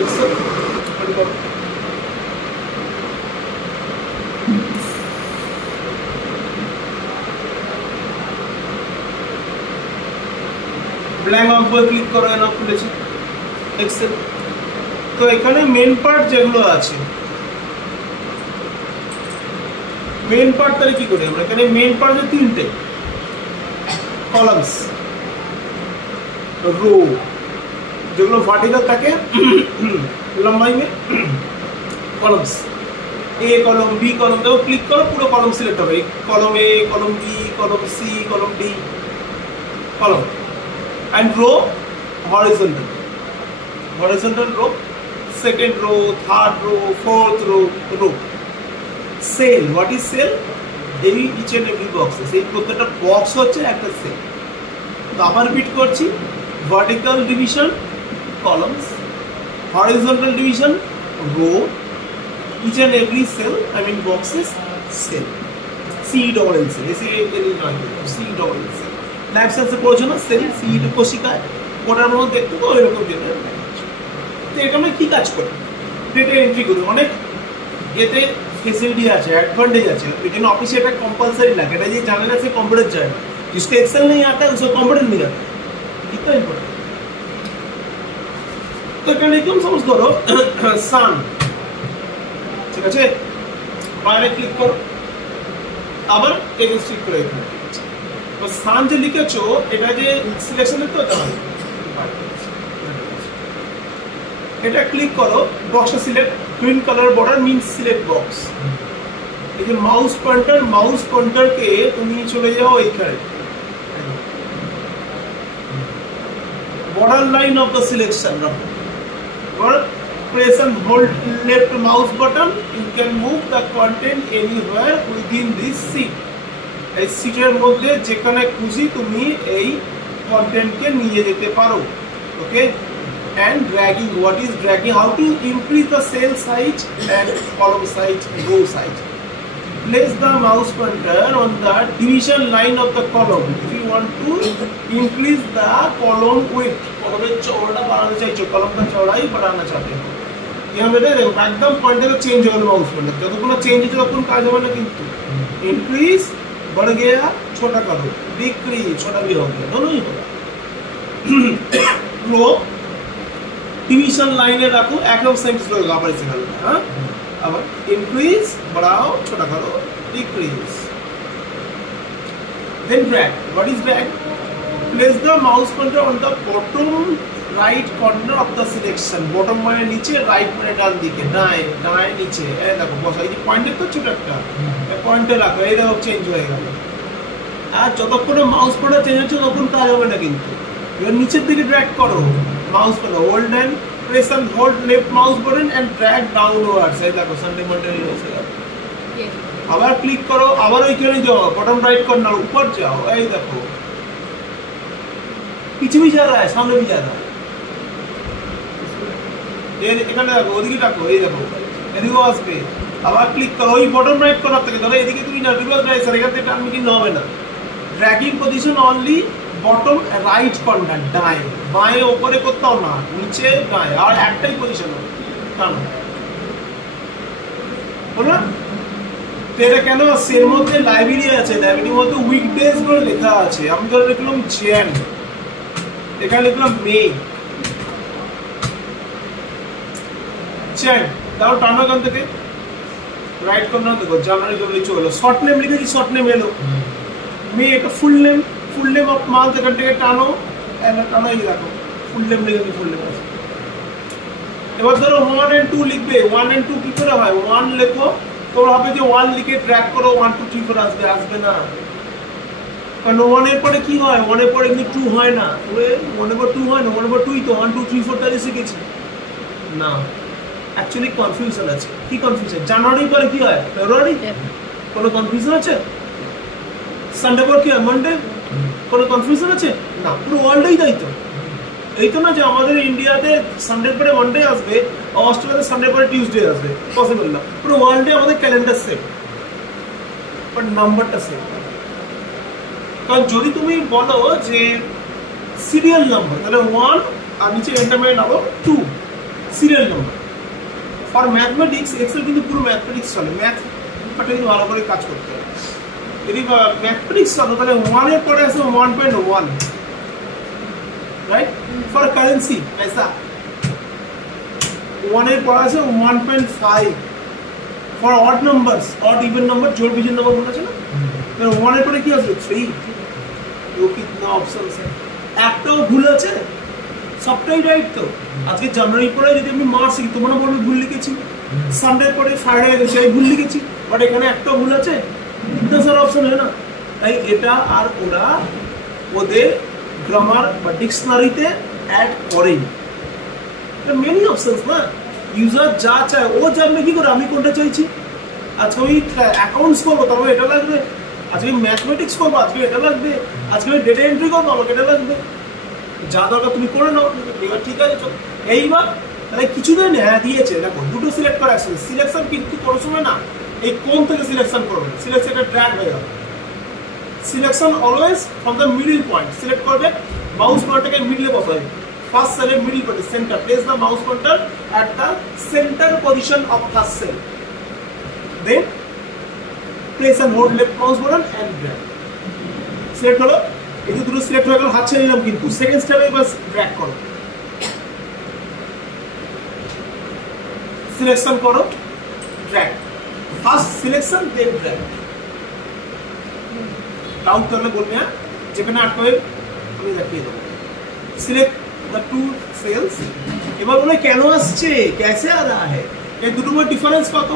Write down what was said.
Excel blank অঙ্কয়ে click করো, এনা খুলেছে Excel. তো এখানে মেন পার্ট যেগুলো আছে, মেন পার্ট তাহলে কি করি আমরা? এখানে মেন পার্ট যে তিনটে কলামস, রো যেগুলো ভার্টিক্যাল থাকে লম্বাই মে, কলামস এ কলম বি কলম, দেখো ক্লিক করো পুরো কলম সিলেক্ট হবে, কলম এ, কলম বি, কলম সি, কলম ডি, কলম। and row horizontal, horizontal row, second row, third row, fourth row. Cell, what is cell? each and every box এই প্রত্যেকটা বক্স হচ্ছে একটা সেল। তো আবার রিপিট করছি, vertical division columns, horizontal division row, each and every cell, I mean boxes, cell, C double L cell, C double L cell। Life সায়েন্সে পড়ছো না, সেল সিড কোশিকায়, ওটার মধ্যে দেখতে তো এরকম ডেটা। তো এটা আমরা কি কাজ করি? ডেটা এন্ট্রি করি। অনেক এতে ফেসিলিটি আছে, एडवांटेज আছে। लेकिन ऑफिस এটা कंपलसरी লাগে, এটা যে জানে না সে কম্পিউটার যায় না। जिसको एक्सेल नहीं आता है उसको कंप्यूटर नहीं आता, इतना इम्पोर्टेंट। তো এখানে একদম সাপোজ করো সান, ঠিক আছে, বাইরে ক্লিক করো, আবার এগেইনস্ট ক্লিক করে এখানে তো সান যে লিখেছো এটা যে সিলেকশন করতে হতে হবে, এটা ক্লিক করো, বক্সটা select, green colour border means select box. এই যে মাউস পয়েন্টারকে তুমি চলে যাও এইখানে, border line of the selection রাখো, or press and hold left mouse button, you can move the content anywhere within this sheet। এই শীটের মধ্যে যেখানে খুশি তুমি এই কন্টেন্টকে নিয়ে যেতে পারো। ওকে, and dragging, what is dragging? How to increase the cell size and column size, row size? Place the mouse pointer on the division line of the column if you want to increase the column width। কলমের চওড়াটা বাড়াতে চাইছো, কলমটা চওড়াই বাড়ানো চাইছো, এভাবে দেখো একদম pointer change হয়ে গেল মাউস পয়েন্টার। যতক্ষণ চেঞ্জ হচ্ছে ততক্ষণ কাজ হবে না, কিন্তু ইনক্রিজ बढ़ गया, छोटा करो, डिक्रीज छोटा भी हो गया, दोनों ही होगा। रो डिवीजन लाइने रखो, एकदम सेंटेंस होगा আবার এসে গেল। হ্যাঁ, আবার ইনক্রিজ बढ़ाओ, छोटा करो, decrease. then drag, what is drag? Place the mouse pointer on the bottom right corner of the selection। bottom মানে নিচে, রাইট মানে ডান দিকে, ডান নিচে, এই দেখো বসা, এই যে পয়েন্টার তো ছোট একটা পয়েন্টে রাখো, এই দেখো চেঞ্জ হয়ে গেল। আর যতক্ষণ মাউস পয়েন্টার চেঞ্জ হচ্ছে ততক্ষণ কাজ হবে না, কিন্তু এবার নিচের দিকে ড্র্যাগ করো mouse pointer, hold and press and hold left mouse button and drag downwards. এই দেখো সানডে মন্ডে হয়ে গেল। আবার ক্লিক করো, আবার ওইখানে যাও, বটম রাইট কর্নার উপর যাও, এই দেখো पीछे भी जा रहा है, सामने भी जा रहा है। ये এখানে দেখো, ওদিকে দেখো, এই দেখো রিভার্স পে। আবার ক্লিক করো, ওই বটম রাইট কর্নার থেকে ধরো এদিকে তুমি না, রিভার্স রাইট স্যার, এখান থেকে টার্ন মিটিং হবে না। Dragging position only bottom right corner, ডাইন বাঁয়ে উপরে করতেও না, নিচে ডাইন, আর একটাই পজিশন হবে, টানো বলো। তো এটা কেন? সের মধ্যে লাইব্রেরি আছে, লাইব্রেরির মধ্যে উইকডেজ বলে লেখা আছে। আমি ধরে লিখলাম জ্যান, এখানে লিখলাম মে, চ্যান, তাও টানো এখান থেকে রাইট কর্নার দেখো, জানুয়ারি ধরে চলো, শর্ট নেম লিখেছি, শর্ট নেম এলো, মে এটা ফুল নেম অফ মান্থ, এখান থেকে টানো, টানো, এই দেখো ফুল নেম লিখেছি, ফুল নেম আছে। এবার ধরো 1 and 2 লিখবে, 1 and 2 কি করে হয়? 1 লেখো, তোমরা ভাবে যে 1 লিখে ড্র্যাগ করো 1 2 3 4 আসবে না, কারণ 1 এর পরে কি হয়? 1 এর পরে কিন্তু 2 হয় না, ওরে 1 এর পর 2 হয় না, 1 এর পর 2ই তো, 1 2 3 4 তাই শিখেছি না। অ্যাকচুয়ালি কনফিউশন আছে। কি কনফিউশন? জানুয়ারি পরে কি হয়? ফেব্রুয়ারি? কোনো কনফিউশন আছে? সানডে পর কি হয়? মানডে? কোনো কনফিউশন আছে? না, পুরো ওয়ার্ল্ডেই তাই তো। এই তো না যে আমাদের ইন্ডিয়াতে সানডের পরে মানডে আসবে, অস্ট্রেলিয়াতে সানডের পরে টিউসডে আসবে, পসিবল না। পুরো ওয়ার্ল্ডে আমাদের ক্যালেন্ডার সেম, বাট নাম্বারটা সেম। কারণ যদি তুমি বলো যে সিরিয়াল নাম্বার, তাহলে 1 আর নিচে এন্টার মেরে নাও 2, serial number. For mathematics excel কিন্তু পুরো ম্যাথমেটিক্স চলে, ম্যাথ কিন্তু ভালো করে কাজ করতে হবে। যদি ম্যাথমেটিক্স চলে তাহলে 1 এর পরে আছে 1.1, রাইট? ফর কারেন্সি ऐसा 1 এর পরে আছে 1.5। For odd numbers, odd even number, জোড় বিজোড় নাম্বার বলা আছে না, তো 1 এর পরে কি আসবে 3। তো কিতনা অপশন আছে, একটাও ভুল আছে, সবটাই রাইট। তো আজকে জানুয়ারির পরে যদি আমি মার্চ লিখি তোমরা বলবে ভুল লিখেছি, সানডের পরে ফ্রাইডে লিখেছি আমি ভুল লিখেছি, বাট এখানে একটাও ভুল আছে, কিতনা সারা অপশন है ना। তাই এটা আর ওরা ওদের গ্রামার বা ডিকশনারিতে অ্যাড করেই। এটা মেনি অপশনস না, ইউজার যা চায় ও জানবে কি করে আমি কোনটা চাইছি। আজকে আমি অ্যাকাউন্টস করবো তারপর এটা লাগবে, আজকে ম্যাথমেটিক্স করবো আজকে এটা লাগবে, আজকে আমি ডেটা এন্ট্রি করবো আমাকে এটা লাগবে, যা দরকার তুমি করে নাও। এবার ঠিক আছে চল, এইবার তাহলে কিছুদিন হ্যাঁ দিয়েছে, দেখো দুটো সিলেক্ট করা আছে, সিলেকশন কিন্তু কোনো সময় না এই কোন থেকে সিলেকশন করবে, সিলেকশনটা ট্র্যাক হয়ে যাবে। Selection always from the middle point select করবে, মাউস পয়েন্টটাকে মিডলে বসাবে, ফার্স্ট সেলের middle point center, place the mouse pointer at the center position of first cell, then place and hold left mouse button and drag. Select হলো, এই যে দুটো select হয়ে গেল, হাত ছেড়ে নিলাম, কিন্তু সেকেন্ড স্টেপে বাস ড্র্যাগ করো, সিলেকশন করো, ড্র্যাগ, ফার্স্ট সিলেকশন দেন ড্র্যাগ। ডাউট করলে বলবে, হ্যাঁ যেখানে আটকাবে আমি দেখিয়ে দেবো। সিলেক্ট দ্য টু সেলস, এবার বলে কেন আসছে, ক্যাসে আ রাহা হ্যায়, এই দুটোর মধ্যে ডিফারেন্স কত।